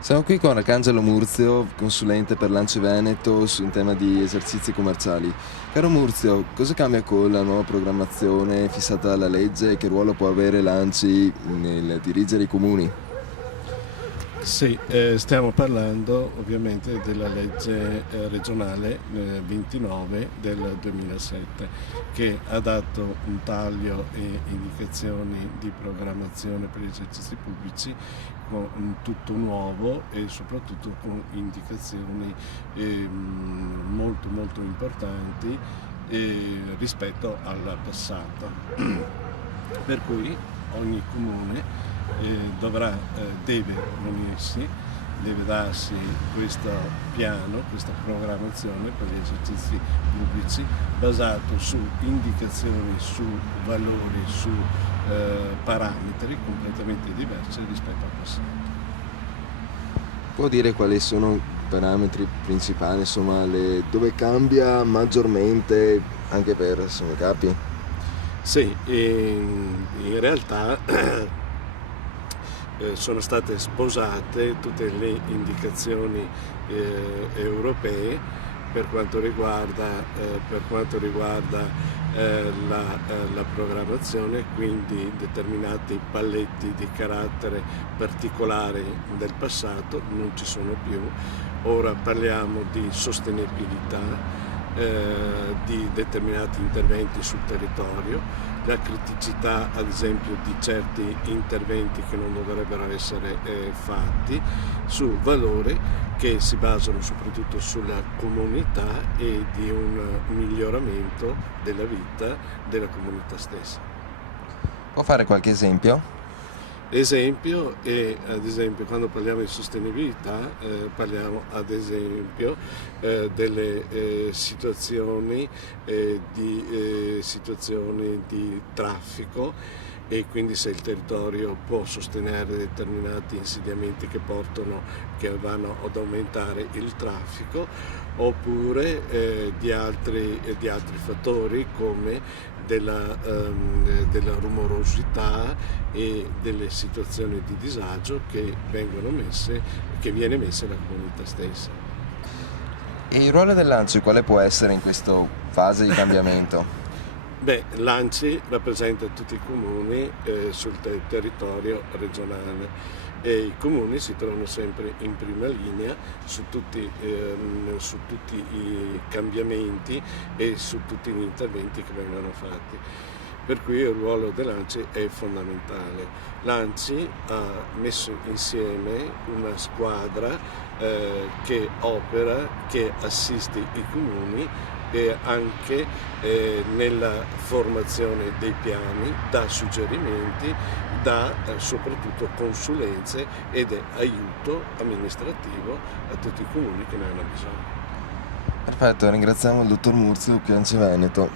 Siamo qui con Arcangelo Murzio, consulente per l'Anci Veneto in tema di esercizi commerciali. Caro Murzio, cosa cambia con la nuova programmazione fissata dalla legge e che ruolo può avere l'Anci nel dirigere i comuni? Sì, stiamo parlando ovviamente della legge regionale 29 del 2007 che ha dato un taglio e indicazioni di programmazione per gli esercizi pubblici con un tutto nuovo e soprattutto con indicazioni molto importanti rispetto al passato. Per cui ogni comune deve unirsi, deve darsi questo piano, questa programmazione per gli esercizi pubblici basato su indicazioni, su valori, su parametri completamente diversi rispetto al passato. Può dire quali sono i parametri principali, insomma, dove cambia maggiormente anche per capi? Sì, in realtà sono state sposate tutte le indicazioni europee per quanto riguarda la programmazione, quindi determinati paletti di carattere particolare del passato non ci sono più. Ora parliamo di sostenibilità di determinati interventi sul territorio, la criticità ad esempio di certi interventi che non dovrebbero essere fatti, sul valore che si basano soprattutto sulla comunità e di un miglioramento della vita della comunità stessa. Può fare qualche esempio? Esempio, ad esempio quando parliamo di sostenibilità parliamo ad esempio delle situazioni di traffico, e quindi se il territorio può sostenere determinati insediamenti che vanno ad aumentare il traffico, oppure di altri fattori come della rumorosità e delle situazioni di disagio che viene messa alla comunità stessa. E il ruolo dell'Anci quale può essere in questa fase di cambiamento? Beh, l'Anci rappresenta tutti i comuni sul territorio regionale e i comuni si trovano sempre in prima linea su tutti i cambiamenti e su tutti gli interventi che vengono fatti. Per cui il ruolo dell'Anci è fondamentale. L'Anci ha messo insieme una squadra che opera, che assiste i comuni e anche nella formazione dei piani, dà suggerimenti, dà soprattutto consulenze ed è aiuto amministrativo a tutti i comuni che ne hanno bisogno. Perfetto, ringraziamo il dottor Murzio qui a Anci Veneto.